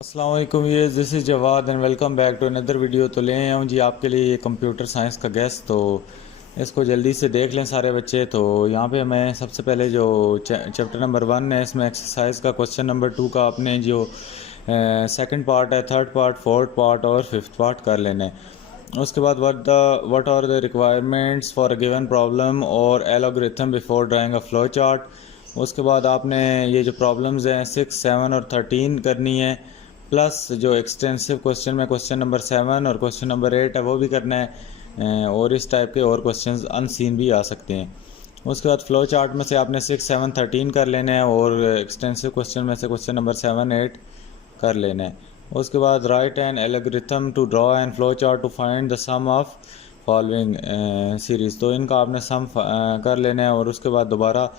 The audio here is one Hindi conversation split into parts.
अस्सलाम वालेकुम, ये this is Jawad and welcome back to another video. तो ले आया हूँ जी आपके लिए ये कंप्यूटर साइंस का गेस्ट। तो इसको जल्दी से देख लें सारे बच्चे। तो यहाँ पे मैं सबसे पहले जो चैप्टर नंबर 1 है, इसमें एक्सरसाइज का क्वेश्चन नंबर 2 का आपने जो सेकंड पार्ट है, थर्ड पार्ट, फोर्थ पार्ट और फिफ्थ पार्ट कर लेना है। उसके बाद what are the requirements for a given problem और algorithm before drawing a flow chart. उसके बाद आपने ये जो प्रॉब्लम्स हैं 6, 7 और 13 करनी है, प्लस जो एक्सटेंसिव क्वेश्चन में क्वेश्चन नंबर 7 और क्वेश्चन नंबर 8 है वो भी करना है। और इस टाइप के और क्वेश्चंस अनसीन भी आ सकते हैं। उसके बाद फ्लो चार्ट में से आपने 6, 7, 13 कर लेना है और एक्सटेंसिव क्वेश्चन में से क्वेश्चन नंबर 7, 8 कर लेना है। उसके बाद write an algorithm to draw and flow chart to find the sum of following series. तो इनका आपने सम कर लेना है। और उसके बाद दोबारा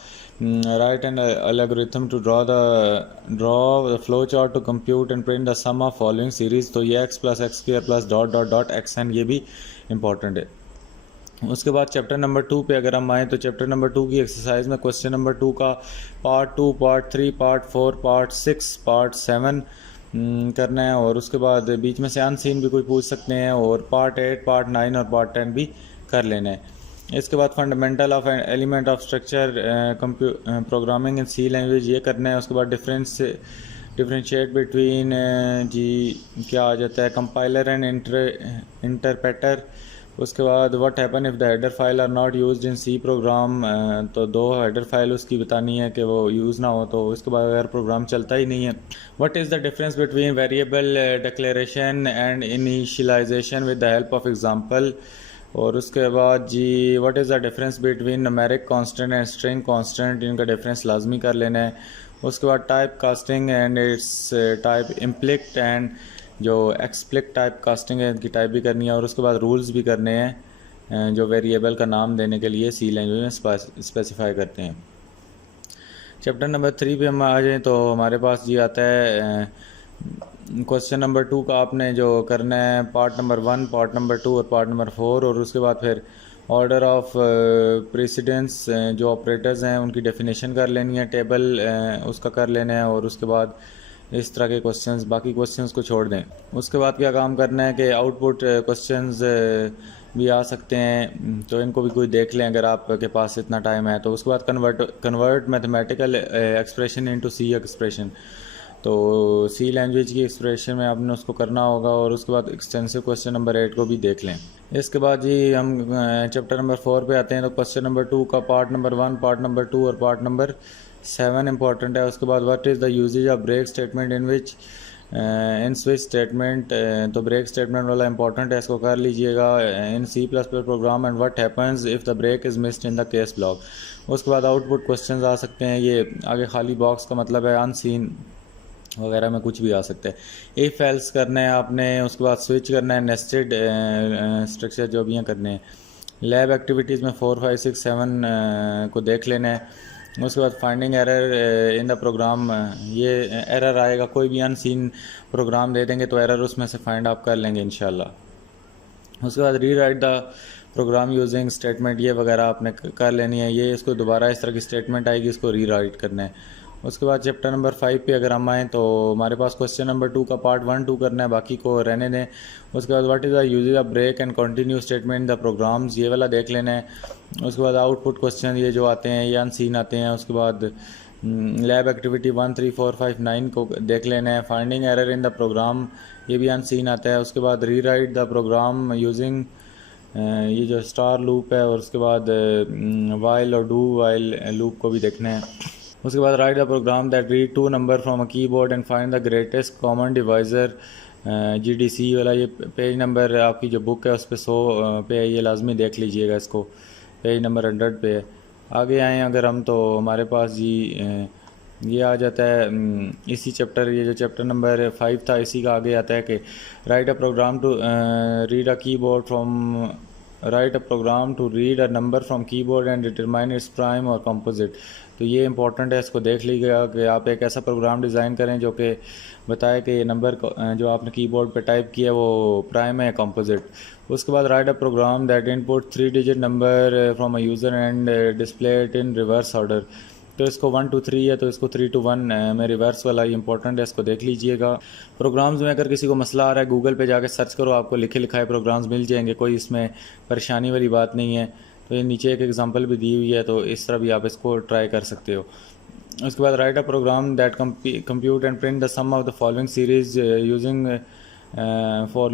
write an algorithm to draw the flow chart to compute and print the sum of following series. तो ये x plus x square plus dot dot dot x n, ये भी इंपॉर्टेंट है। उसके बाद चैप्टर नंबर 2 पे अगर हम आएँ तो चैप्टर नंबर 2 की एक्सरसाइज में क्वेश्चन नंबर 2 का part 2, part 3, part 4, part 6, part 7 करना है। और उसके बाद बीच में से अनसीन भी कोई पूछ सकते हैं। और पार्ट 8, पार्ट 9 और पार्ट 10 भी कर लेना है। इसके बाद fundamental of element of structure programming in C language ये करना है। उसके बाद डिफरेंशिएट बिटवीन जी क्या आ जाता है, कंपाइलर एंड इंटरप्रेटर। उसके बाद what happen if the header file are not used in C program. तो 2 हेडर फाइल उसकी बतानी है कि वो यूज़ ना हो। तो उसके बाद अगर प्रोग्राम चलता ही नहीं है, what is the difference between variable declaration and initialisation with the help of example. और उसके बाद जी what is the difference between numeric constant and string constant, इनका डिफरेंस लाजमी कर लेना है। उसके बाद type casting and its type implicit and जो एक्सप्लिक टाइप कास्टिंग है, इनकी टाइप भी करनी है। और उसके बाद रूल्स भी करने हैं जो वेरिएबल का नाम देने के लिए सी लैंग्वेज में स्पेसिफाई करते हैं। चैप्टर नंबर 3 पे हम आ जाएँ तो हमारे पास जी आता है क्वेश्चन नंबर 2 का आपने जो करना है पार्ट नंबर 1, पार्ट नंबर 2 और पार्ट नंबर 4। और उसके बाद फिर ऑर्डर ऑफ प्रेसिडेंस जो ऑपरेटर्स हैं उनकी डेफिनेशन कर लेनी है, टेबल उसका कर लेना है। और उसके बाद इस तरह के क्वेश्चंस, बाकी क्वेश्चंस को छोड़ दें। उसके बाद क्या काम करना है कि आउटपुट क्वेश्चंस भी आ सकते हैं, तो इनको भी कोई देख लें अगर आपके पास इतना टाइम है। तो उसके बाद कन्वर्ट मैथमेटिकल एक्सप्रेशन इनटू सी एक्सप्रेशन। तो सी लैंग्वेज की एक्सप्रेशन में आपने उसको करना होगा। और उसके बाद एक्सटेंसिव क्वेश्चन नंबर 8 को भी देख लें। इसके बाद जी हम चैप्टर नंबर 4 पे आते हैं। तो क्वेश्चन नंबर 2 का पार्ट नंबर 1, पार्ट नंबर 2 और पार्ट नंबर 7 इंपॉर्टेंट है। उसके बाद what is the usage of break statement in switch statement. तो ब्रेक स्टेटमेंट वाला इंपॉर्टेंट है, इसको कर लीजिएगा in C plus plus program. And what happens if the break is missed in the case block. उसके बाद आउटपुट क्वेश्चंस आ सकते हैं। ये आगे खाली बॉक्स का मतलब है अनसीन वगैरह में कुछ भी आ सकता है। इफ एल्स करना है आपने। उसके बाद स्विच करना है, नेस्टेड स्ट्रक्चर जो भी हैं करने हैं। लैब एक्टिविटीज़ में 4, 5, 6, 7 को देख लेना है। उसके बाद finding error in the program, ये एरर आएगा, कोई भी अनसीन प्रोग्राम दे देंगे तो एरर उसमें से फाइंड आप कर लेंगे इंशाल्लाह। उसके बाद rewrite the program using statement, ये वगैरह आपने कर लेनी है। ये इसको दोबारा इस तरह की स्टेटमेंट आएगी, इसको री राइट करना है। उसके बाद चैप्टर नंबर 5 पे अगर हम आएँ तो हमारे पास क्वेश्चन नंबर 2 का पार्ट 1, 2 करना है, बाकी को रहने दें। उसके बाद what is the usage of break and continue statement the programs, ये वाला देख लेना है। उसके बाद आउटपुट क्वेश्चन ये जो आते हैं ये अनसीन आते हैं। उसके बाद लैब एक्टिविटी 1, 3, 4, 5, 9 को देख लेना है। Finding error in the program, ये भी अनसीन आता है। उसके बाद rewrite the program using ये जो स्टार लूप है। और उसके बाद वाइल और डू वाइल लूप को भी देखना है। उसके बाद write the program that read 2 number from a keyboard and find the greatest common divisor. GDC वाला ये पेज नंबर आपकी जो बुक है उस पर 100 पे है, ये लाजमी देख लीजिएगा, इसको पेज नंबर 100 पे है। आगे आएँ अगर हम तो हमारे पास जी ये आ जाता है इसी चैप्टर, ये जो चैप्टर नंबर 5 था इसी का आगे आता है कि write a program to read a keyboard from write a program to read a number from keyboard and determine its prime और कंपोजिट। तो ये इंपॉर्टेंट है, इसको देख लीजिएगा कि आप एक ऐसा प्रोग्राम डिज़ाइन करें जो कि बताए कि ये नंबर जो आपने कीबोर्ड पे टाइप किया वो प्राइम है कंपोजिट। उसके बाद write a program that input 3 digit number from a user and display it in reverse order. तो इसको 1 to 3 है तो इसको 3 to 1 में रिवर्स वाला इंपॉर्टेंट है, इसको देख लीजिएगा। प्रोग्राम्स में अगर किसी को मसला आ रहा है गूगल पे जाके सर्च करो, आपको लिखे लिखाए प्रोग्राम्स मिल जाएंगे, कोई इसमें परेशानी वाली बात नहीं है। तो ये नीचे एक एग्जांपल भी दी हुई है, तो इस तरह भी आप इसको ट्राई कर सकते हो। उसके बाद write a program that compute and print the sum of the following series using for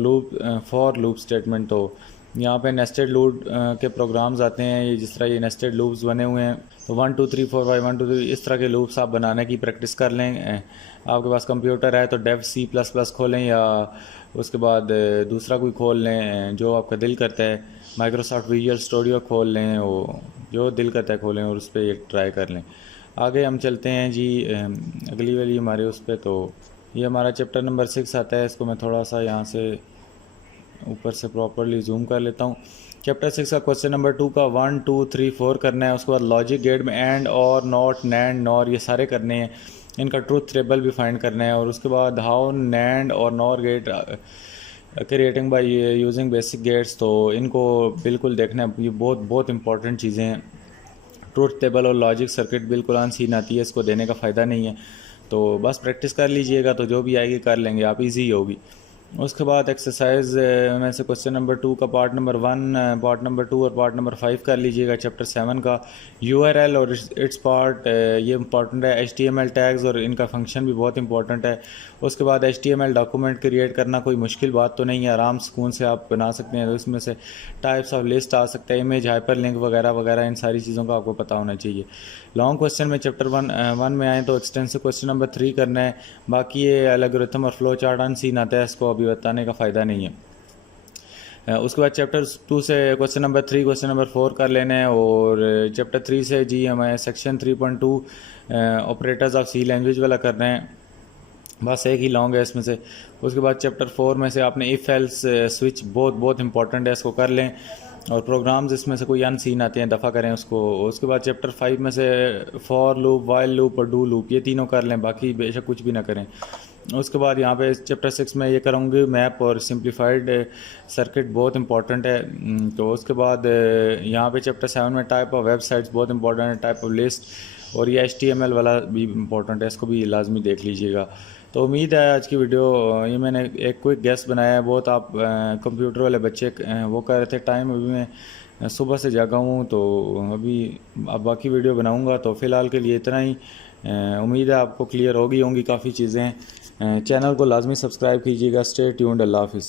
loop statement. तो यहाँ पे नेस्टेड लूप के प्रोग्राम्स आते हैं, ये जिस तरह ये नेस्टेड लूप्स बने हुए हैं, तो 1 2 3 4 5 1 2 3 इस तरह के लूप्स आप बनाने की प्रैक्टिस कर लें। आपके पास कंप्यूटर है तो डेव C++ खोलें, या उसके बाद दूसरा कोई खोल लें जो आपका दिल करता है, माइक्रोसॉफ्ट विजुअल स्टूडियो खोल लें, वो जो दिल करता है खोलें और उस पर ट्राई कर लें। आगे हम चलते हैं जी अगली वाली हमारे उस पर। तो ये हमारा चैप्टर नंबर 6 आता है, इसको मैं थोड़ा सा यहाँ से ऊपर से प्रॉपरली जूम कर लेता हूँ। चैप्टर 6 का क्वेश्चन नंबर 2 का 1 2 3 4 करना है। उसके बाद लॉजिक गेट में एंड और नॉट नैंड नॉर ये सारे करने हैं, इनका ट्रूथ टेबल भी फाइंड करना है। और उसके बाद हाउ नैंड और NOR gate creating by using basic gates, तो इनको बिल्कुल देखना है, ये बहुत बहुत इंपॉर्टेंट चीज़ें हैं। ट्रूथ टेबल और लॉजिक सर्किट बिल्कुल ऑन सीन आती है, इसको देने का फ़ायदा नहीं है, तो बस प्रैक्टिस कर लीजिएगा, तो जो भी आएगी कर लेंगे आप, इजी होगी। उसके बाद एक्सरसाइज में से क्वेश्चन नंबर 2 का पार्ट नंबर 1, पार्ट नंबर 2 और पार्ट नंबर 5 कर लीजिएगा। चैप्टर 7 का URL और इट्स पार्ट ये इंपॉर्टेंट है। HTML टैग्स और इनका फंक्शन भी बहुत इंपॉर्टेंट है। उसके बाद HTML डॉक्यूमेंट क्रिएट करना कोई मुश्किल बात तो नहीं है, आराम सुकून से आप बना सकते हैं। तो इसमें से टाइप्स ऑफ लिस्ट आ सकता है, इमेज हाइपर लिंक वगैरह वगैरह, इन सारी चीज़ों का आपको पता होना चाहिए। लॉन्ग क्वेश्चन में चैप्टर 1 में आए तो एक्सटेंसिव क्वेश्चन नंबर 3 करना है। बाकी ये एल्गोरिथम और फ्लो चार्ट अन सीन आता है, इसको अभी बताने का फ़ायदा नहीं है। उसके बाद चैप्टर 2 से क्वेश्चन नंबर 3 क्वेश्चन नंबर 4 कर लेना है। और चैप्टर 3 से जी हमें section 3.2 operators of C language वाला करना है, बस एक ही लॉन्ग है इसमें से। उसके बाद चैप्टर 4 में से आपने इफ़ एल्स स्विच बहुत बहुत इंपॉर्टेंट है, इसको कर लें। और प्रोग्राम्स इसमें से कोई अनसीन आते हैं दफ़ा करें उसको। उसके बाद चैप्टर 5 में से फॉर लूप, वाइल लूप और डू लूप, ये तीनों कर लें, बाकी बेशक कुछ भी ना करें। उसके बाद यहाँ पे चैप्टर 6 में ये करूँगी मैप और सिंप्लीफाइड सर्किट, बहुत इंपॉर्टेंट है। तो उसके बाद यहाँ पे चैप्टर 7 में टाइप ऑफ वेबसाइट्स बहुत इंपॉर्टेंट है, टाइप ऑफ लिस्ट, और ये HTML वाला भी इंपॉर्टेंट है, इसको भी लाजमी देख लीजिएगा। तो उम्मीद है आज की वीडियो, ये मैंने एक क्विक गेस बनाया है, बहुत आप कंप्यूटर वाले बच्चे वो कर रहे थे टाइम, अभी मैं सुबह से जागा हूँ, तो अभी अब बाकी वीडियो बनाऊँगा। तो फ़िलहाल के लिए इतना ही, उम्मीद है आपको क्लियर होगी होंगी काफ़ी चीज़ें। चैनल को लाजमी सब्सक्राइब कीजिएगा। स्टे ट्यून्ड, अल्लाह हाफिज़।